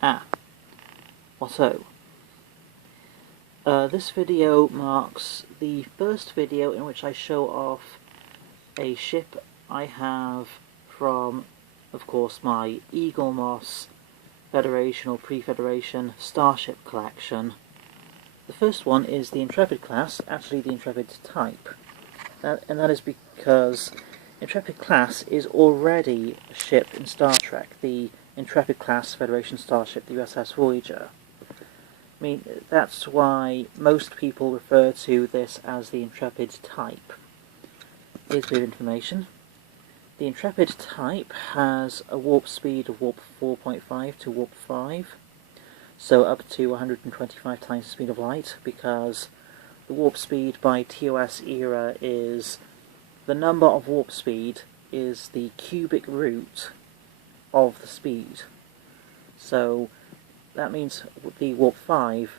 What so? This video marks the first video in which I show off a ship I have from, of course, my Eagle Moss Federation or Pre-Federation Starship collection. The first one is the Intrepid class, actually the Intrepid type, and that is because Intrepid class is already a ship in Star Trek, the Intrepid class Federation starship, the USS Voyager. I mean, that's why most people refer to this as the Intrepid type. Here's a bit of information. The Intrepid type has a warp speed of warp 4.5 to warp 5, so up to 125 times the speed of light, because the warp speed by TOS era is the number of warp speed is the cubic root of the speed. So that means the warp 5,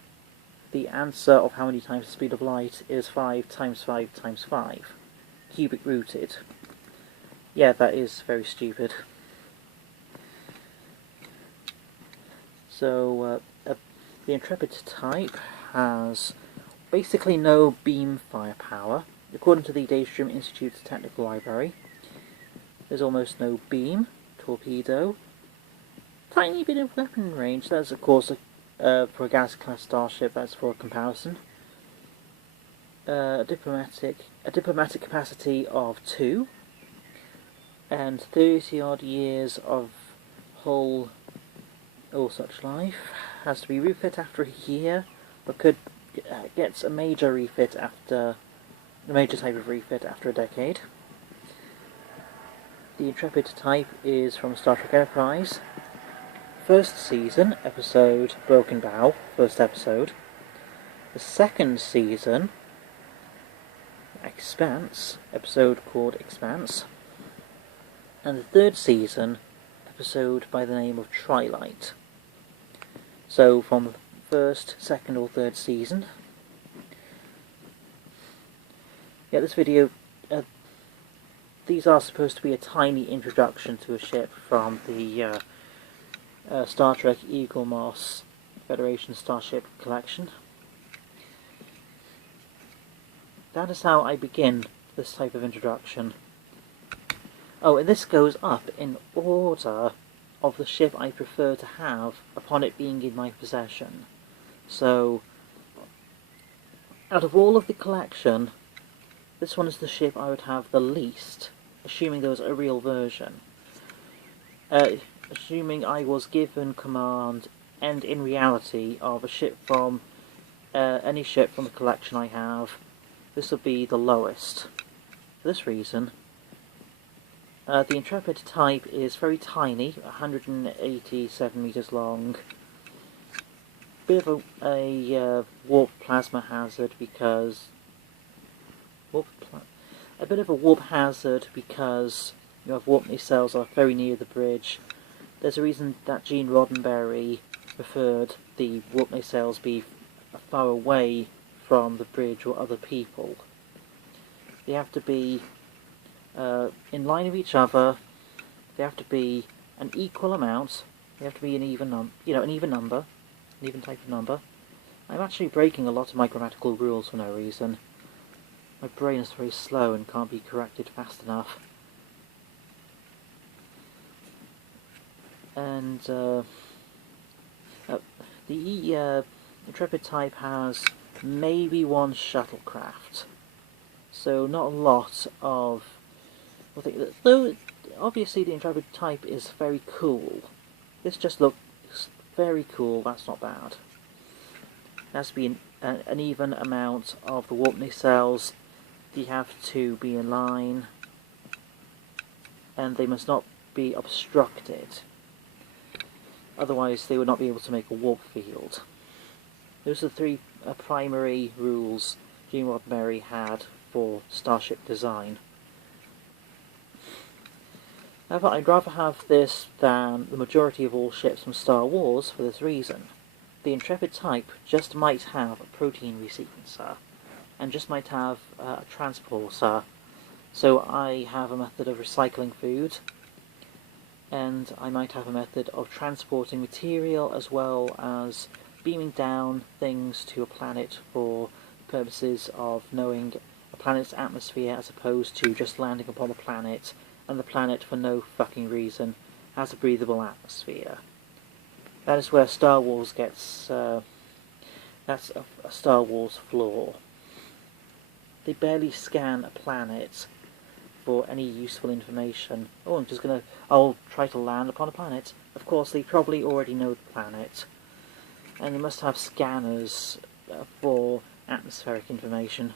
the answer of how many times the speed of light is 5 times 5 times 5, cubic rooted. Yeah, that is very stupid. So, the Intrepid type has basically no beam firepower. According to the Daystream Institute's technical library, there's almost no beam, torpedo, tiny bit of weapon range. That's of course for a Galaxy class starship. That's for comparison. A diplomatic capacity of 2, and 30 odd years of hull or such life. Has to be refit after a year, but gets a major refit after a major type of refit after a decade. The Intrepid type is from Star Trek Enterprise. First season, episode Broken Bow, first episode. The second season, Expanse, episode called Expanse. And the third season, episode by the name of Trilight. So from the first, second or third season. Yeah, this video, these are supposed to be a tiny introduction to a ship from the Star Trek Eagle Moss Federation Starship collection. That is how I begin this type of introduction. Oh, and this goes up in order of the ship I prefer to have upon it being in my possession. So, out of all of the collection, this one is the ship I would have the least, assuming there was a real version. Assuming I was given command, and in reality, of a ship from any ship from the collection I have, this would be the lowest. For this reason, the Intrepid type is very tiny, 187 meters long. Bit of a warp plasma hazard because a bit of a warp hazard because you have warp nacelles are very near the bridge. There's a reason that Gene Roddenberry preferred the warp nacelles be far away from the bridge or other people. They have to be in line with each other. They have to be an equal amount. They have to be an even number, an even type of number. I'm actually breaking a lot of my grammatical rules for no reason. My brain is very slow and can't be corrected fast enough. And the Intrepid type has maybe one shuttlecraft, so not a lot of. Though obviously the Intrepid type is very cool. This just looks very cool. That's not bad. There has to be an even amount of the warp nacelles. They have to be in line, and they must not be obstructed. Otherwise, they would not be able to make a warp field. Those are the three primary rules Gene Roddenberry had for starship design. However, I'd rather have this than the majority of all ships from Star Wars for this reason. The Intrepid type just might have a protein resequencer, and just might have a transporter, so I have a method of recycling food, and I might have a method of transporting material as well as beaming down things to a planet for purposes of knowing a planet's atmosphere, as opposed to just landing upon the planet and the planet for no fucking reason has a breathable atmosphere. That is where Star Wars gets that's a Star Wars flaw. They barely scan a planet for any useful information. Oh, I'll try to land upon a planet. Of course, they probably already know the planet, and they must have scanners for atmospheric information.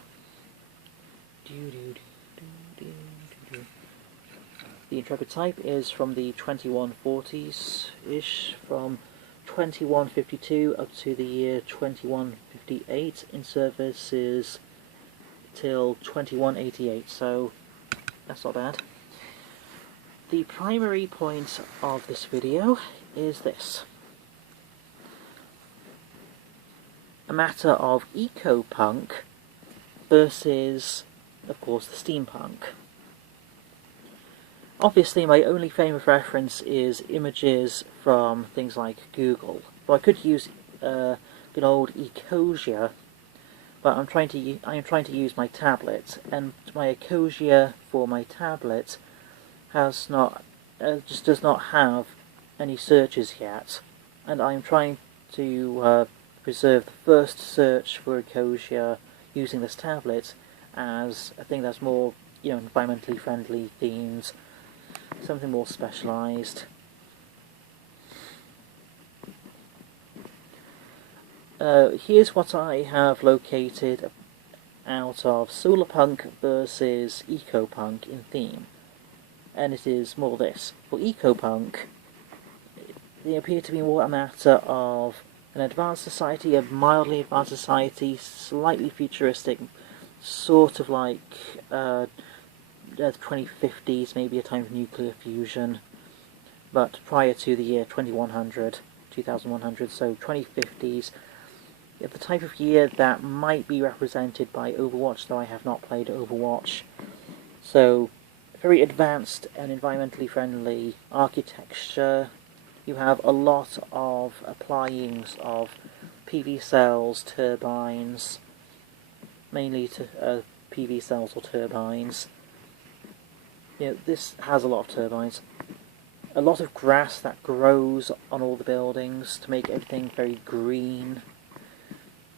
The Intrepid type is from the 2140s-ish, from 2152 up to the year 2158. In service is till 2188, so that's not bad. The primary point of this video is this: a matter of Ecopunk versus, of course, the steampunk. Obviously, my only frame of reference is images from things like Google. Though I could use good old Ecosia, but I am trying to use my tablet, and my Ecosia for my tablet has not just does not have any searches yet, and I'm trying to preserve the first search for Ecosia using this tablet as a thing that's more, environmentally friendly themes, something more specialised. Here's what I have located out of Solarpunk versus Ecopunk in theme, and it is more this. For Ecopunk, they appear to be more a matter of an advanced society, a mildly advanced society, slightly futuristic, sort of like the 2050s, maybe a time of nuclear fusion, but prior to the year 2100, so 2050s. The type of year that might be represented by Overwatch, though I have not played Overwatch. So, very advanced and environmentally friendly architecture. You have a lot of applyings of PV cells, turbines, mainly to PV cells or turbines. This has a lot of turbines. A lot of grass that grows on all the buildings to make everything very green.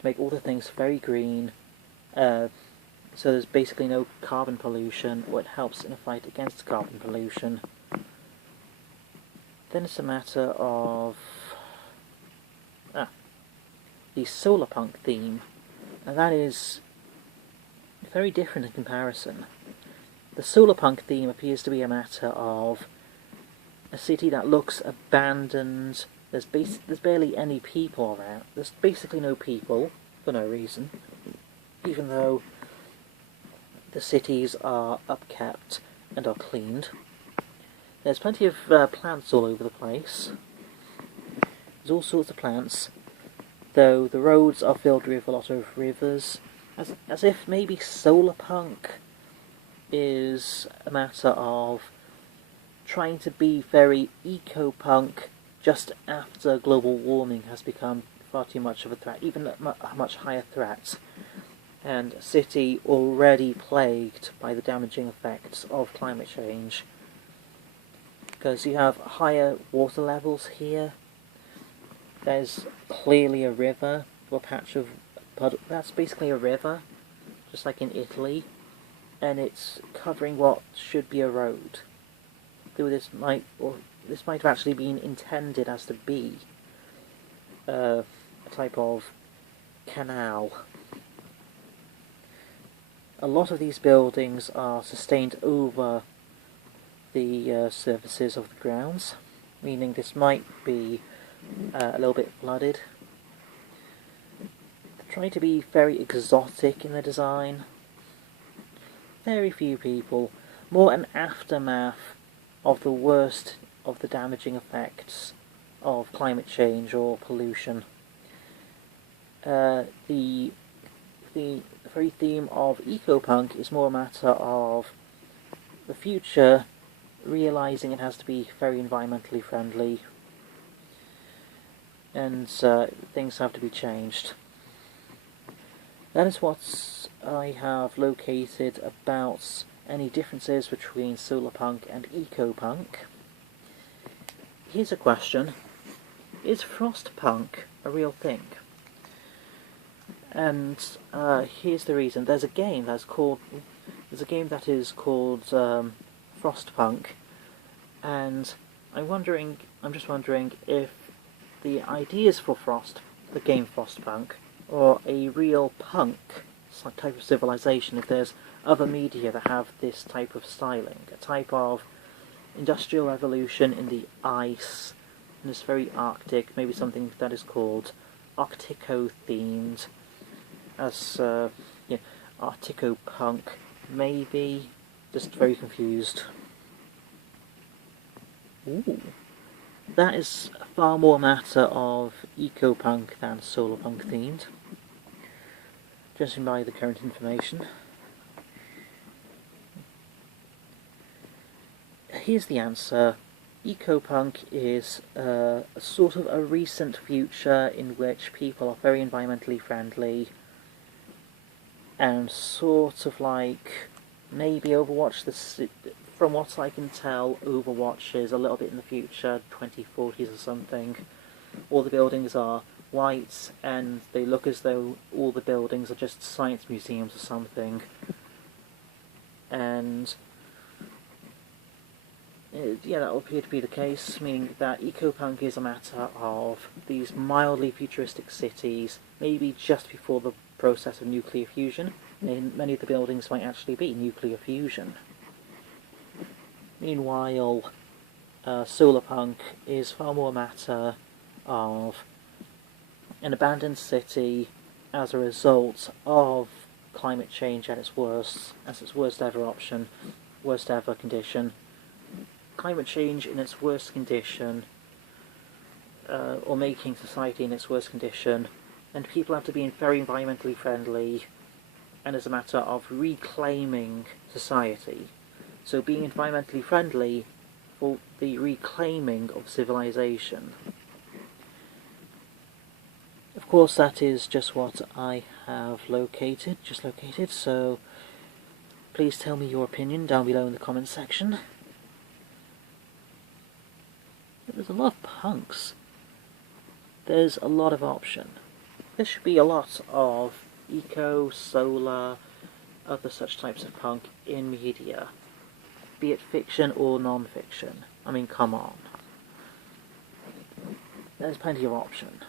Make all the things very green, so there's basically no carbon pollution, or it helps in a fight against carbon pollution. Then it's a matter of the Solarpunk theme, and that is very different in comparison. The Solarpunk theme appears to be a matter of a city that looks abandoned. There's barely any people around. There's basically no people, for no reason, even though the cities are upkept and are cleaned. There's plenty of plants all over the place. There's all sorts of plants, though the roads are filled with a lot of rivers, as if maybe Solarpunk is a matter of trying to be very eco-punk just after global warming has become far too much of a threat, even a much higher threat, and a city already plagued by the damaging effects of climate change. Because you have higher water levels here, there's clearly a river, or a patch of puddle. That's basically a river, just like in Italy, and it's covering what should be a road. Though this might have actually been intended as to be a type of canal. A lot of these buildings are sustained over the surfaces of the grounds, meaning this might be a little bit flooded. They're trying to be very exotic in their design. Very few people. More an aftermath of the worst of the damaging effects of climate change or pollution. The very theme of Ecopunk is more a matter of the future realising it has to be very environmentally friendly, and things have to be changed. That is what I have located about any differences between Solarpunk and Ecopunk. Here's a question. Is Frostpunk a real thing? And here's the reason. There's a game that is called Frostpunk, and I'm just wondering if the ideas for the game Frostpunk, or a real punk type of civilization, if there's other media that have this type of styling, a type of industrial revolution in the ice, and it's very arctic, maybe something that is called Arctico-themed, as, Arctico-punk, maybe, just very confused. Ooh. That is far more a matter of Ecopunk than Solarpunk themed, judging by the current information. Here's the answer. Ecopunk is a sort of a recent future in which people are very environmentally friendly, and sort of like maybe Overwatch, from what I can tell, Overwatch is a little bit in the future, 2040s or something. All the buildings are white, and they look as though all the buildings are just science museums or something. And yeah, that will appear to be the case, meaning that Ecopunk is a matter of these mildly futuristic cities, maybe just before the process of nuclear fusion. Many of the buildings might actually be nuclear fusion. Meanwhile, Solarpunk is far more a matter of an abandoned city as a result of climate change at its worst, as its worst ever condition. Climate change in its worst condition, or making society in its worst condition, and people have to be very environmentally friendly, and as a matter of reclaiming society. So being environmentally friendly for the reclaiming of civilization. Of course, that is just what I have located, so please tell me your opinion down below in the comments section. There's a lot of punks. There's a lot of option. There should be a lot of eco, solar, other such types of punk in media, be it fiction or non-fiction. I mean, come on. There's plenty of option.